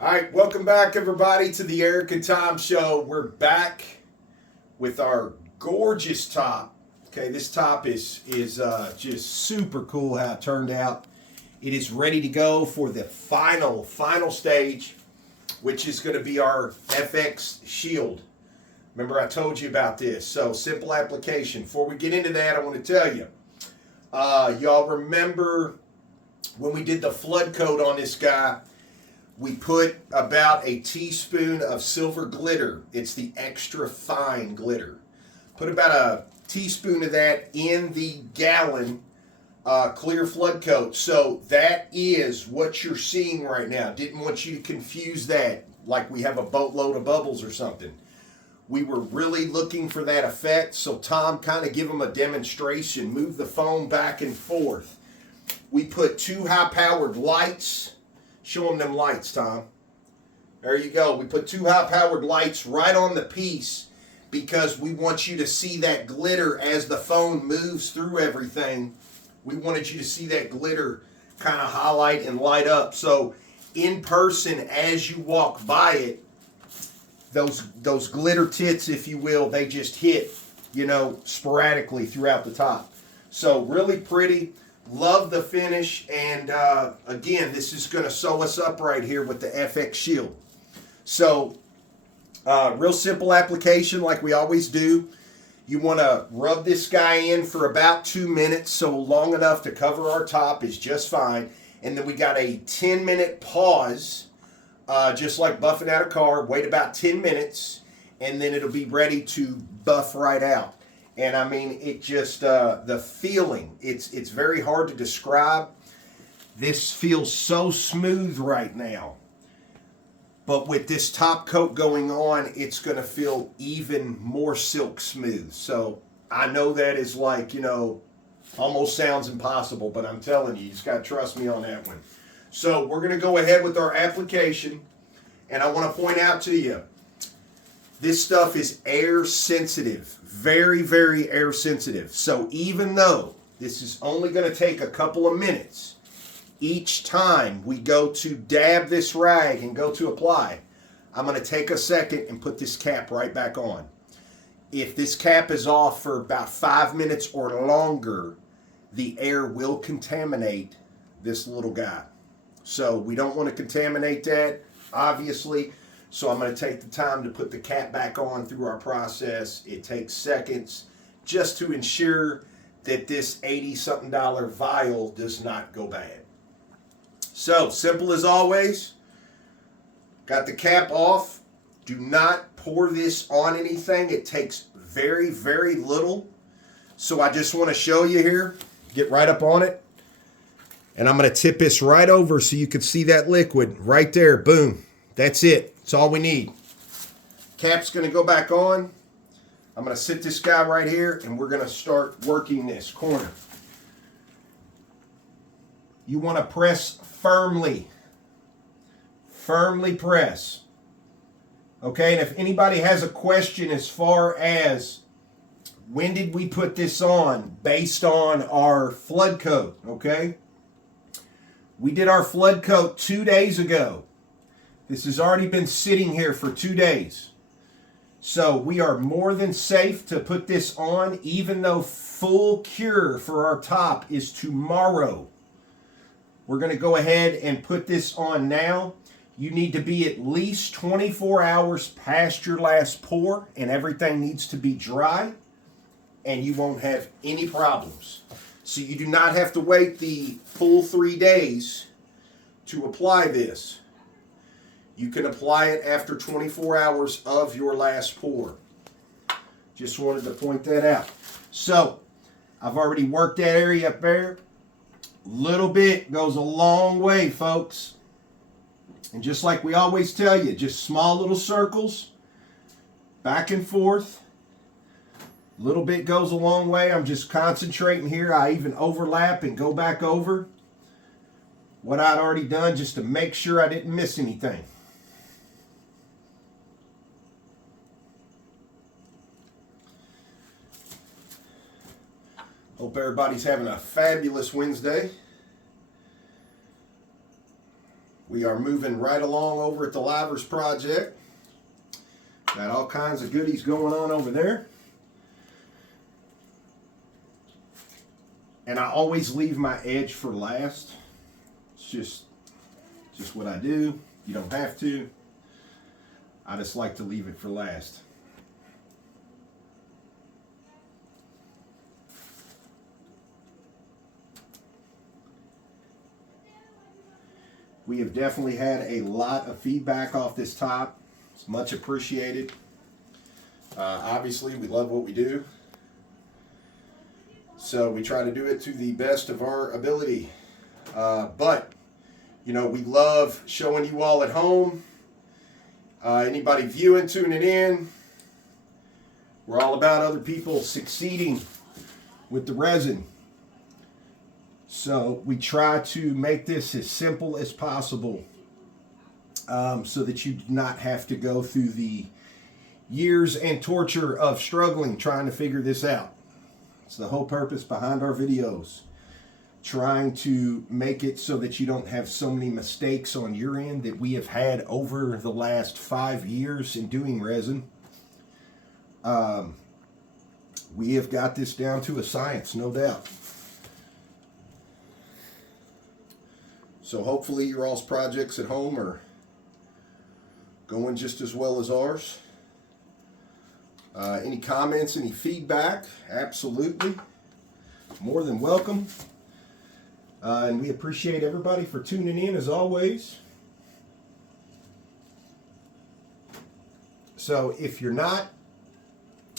All right, welcome back, everybody, to the Eric and Tom Show. We're back with our gorgeous top. Okay, this top is just super cool how it turned out. It is ready to go for the final stage, which is going to be our FX Shield. Remember, I told you about this. So, simple application. Before we get into that, I want to tell you, y'all remember when we did the flood coat on this guy? We put about a teaspoon of silver glitter. It's the extra fine glitter. Put about a teaspoon of that in the gallon clear flood coat. So that is what you're seeing right now. Didn't want you to confuse that like we have a boatload of bubbles or something. We were really looking for that effect. So Tom, kind of give them a demonstration. Move the phone back and forth. We put 2 high-powered lights. Show them lights, Tom. There you go. We put 2 high-powered lights right on the piece because we want you to see that glitter as the phone moves through everything. We wanted you to see that glitter kind of highlight and light up. So in person, as you walk by it, those glitter tits, if you will, they just hit, sporadically throughout the top. So really pretty. Love the finish, and again, this is going to sew us up right here with the FX Shield. So, real simple application like we always do. You want to rub this guy in for about 2 minutes, so long enough to cover our top is just fine. And then we got a 10-minute pause, just like buffing out a car. Wait about 10 minutes, and then it'll be ready to buff right out. And I mean, it just, the feeling, it's very hard to describe. This feels so smooth right now. But with this top coat going on, it's going to feel even more silk smooth. So I know that is like, almost sounds impossible, but I'm telling you, you just got to trust me on that one. So we're going to go ahead with our application. And I want to point out to you, this stuff is air sensitive. Very, very air sensitive. So even though this is only going to take a couple of minutes, each time we go to dab this rag and go to apply, I'm going to take a second and put this cap right back on. If this cap is off for about 5 minutes or longer, the air will contaminate this little guy. So we don't want to contaminate that, obviously. So I'm going to take the time to put the cap back on through our process. It takes seconds just to ensure that this $80-something vial does not go bad. So simple as always. Got the cap off. Do not pour this on anything. It takes very, very little. So I just want to show you here. Get right up on it. And I'm going to tip this right over so you can see that liquid right there. Boom. That's it. That's all we need. Cap's going to go back on. I'm going to sit this guy right here, and we're going to start working this corner. You want to press firmly. Firmly press. Okay, and if anybody has a question as far as when did we put this on based on our flood coat, okay? We did our flood coat 2 days ago. This has already been sitting here for 2 days. So we are more than safe to put this on, even though full cure for our top is tomorrow. We're going to go ahead and put this on now. You need to be at least 24 hours past your last pour, and everything needs to be dry, and you won't have any problems. So you do not have to wait the full 3 days to apply this. You can apply it after 24 hours of your last pour. Just wanted to point that out. So, I've already worked that area up there. Little bit goes a long way, folks. And just like we always tell you, just small little circles, back and forth. Little bit goes a long way. I'm just concentrating here. I even overlap and go back over what I'd already done just to make sure I didn't miss anything. Hope everybody's having a fabulous Wednesday. We are moving right along over at the Livers Project. Got all kinds of goodies going on over there. And I always leave my edge for last. It's just what I do. You don't have to. I just like to leave it for last. We have definitely had a lot of feedback off this top. It's much appreciated. Obviously, we love what we do. So we try to do it to the best of our ability. But, you know, we love showing you all at home. Anybody viewing, tuning in. We're all about other people succeeding with the resin. So we try to make this as simple as possible so that you do not have to go through the years and torture of struggling trying to figure this out. It's the whole purpose behind our videos. Trying to make it so that you don't have so many mistakes on your end that we have had over the last 5 years in doing resin. We have got this down to a science, no doubt. So hopefully your all's projects at home are going just as well as ours. Any comments, any feedback? Absolutely. More than welcome. And we appreciate everybody for tuning in as always. So if you're not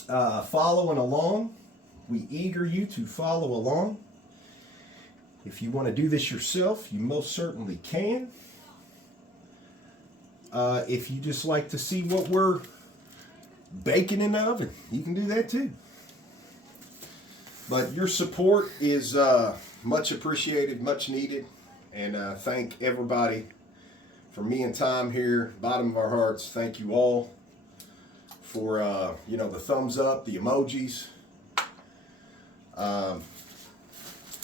following along, we eager you to follow along. If you want to do this yourself, you most certainly can. If you just like to see what we're baking in the oven, you can do that too. But your support is much appreciated, much needed, and thank everybody. From me and Tom here, bottom of our hearts, thank you all for you know, the thumbs up, the emojis,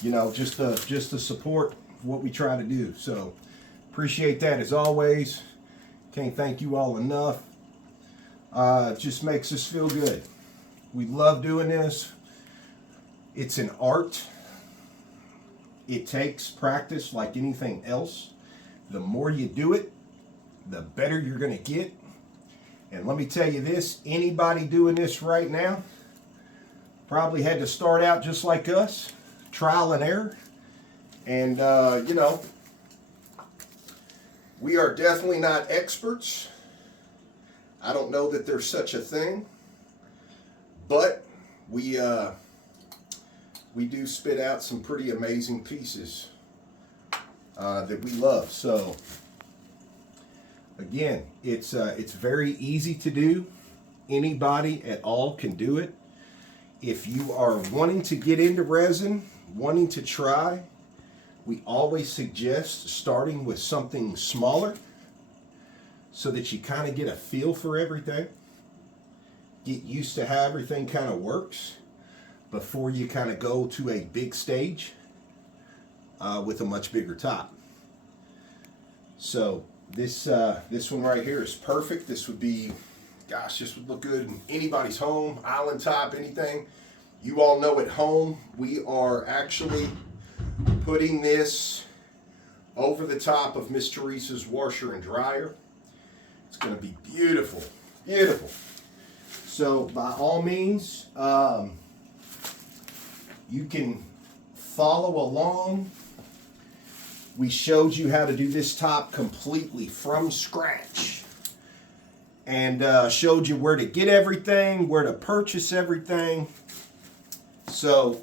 you know, just the support of what we try to do. So appreciate that as always. Can't thank you all enough. It just makes us feel good. We love doing this. It's an art. It takes practice like anything else. The more you do it, the better you're going to get. And let me tell you this, anybody doing this right now probably had to start out just like us, trial and error. And, you know, we are definitely not experts. I don't know that there's such a thing, but we do spit out some pretty amazing pieces that we love. So again, it's very easy to do. Anybody at all can do it. If you are wanting to get into resin, wanting to try, we always suggest starting with something smaller so that you kind of get a feel for everything. Get used to how everything kind of works before you kind of go to a big stage with a much bigger top. So this one right here is perfect. This would be, gosh, this would look good in anybody's home, island top, anything. You all know at home, we are actually putting this over the top of Miss Teresa's washer and dryer. It's going to be beautiful, beautiful. So by all means, you can follow along. We showed you how to do this top completely from scratch, and showed you where to get everything, where to purchase everything. So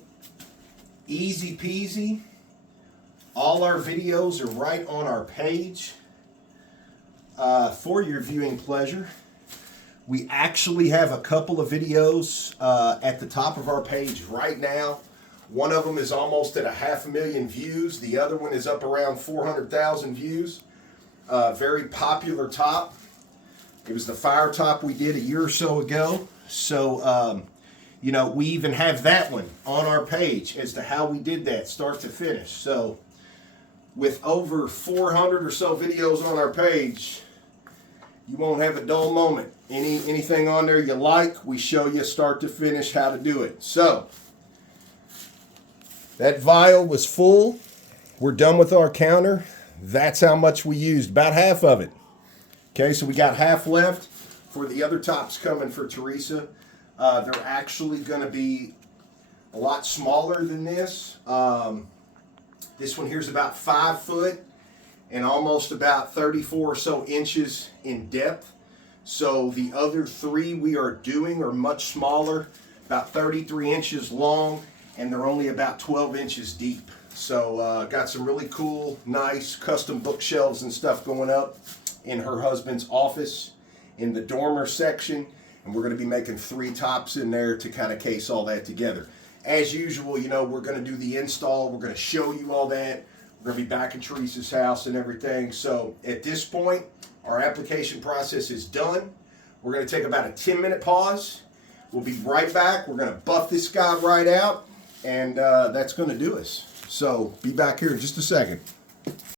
easy peasy. All our videos are right on our page for your viewing pleasure. We actually have a couple of videos at the top of our page right now. One of them is almost at 500,000 views. The other one is up around 400,000 views. Very popular top. It was the fire top we did a year or so ago. So, you know, we even have that one on our page as to how we did that start to finish. So, with over 400 or so videos on our page, you won't have a dull moment. Anything on there you like, we show you start to finish how to do it. So, that vial was full. We're done with our counter. That's how much we used, about half of it. Okay, so we got half left for the other tops coming for Teresa. They're actually going to be a lot smaller than this. This one here is about 5 foot and almost about 34 or so inches in depth. So the other 3 we are doing are much smaller, about 33 inches long, and they're only about 12 inches deep. So got some really cool, nice custom bookshelves and stuff going up in her husband's office in the dormer section, and we're going to be making 3 tops in there to kind of case all that together. As usual, you know, we're going to do the install. We're going to show you all that. We're going to be back in Teresa's house and everything. So at this point, our application process is done. We're going to take about a 10-minute pause. We'll be right back. We're going to buff this guy right out, and that's going to do us. So be back here in just a second.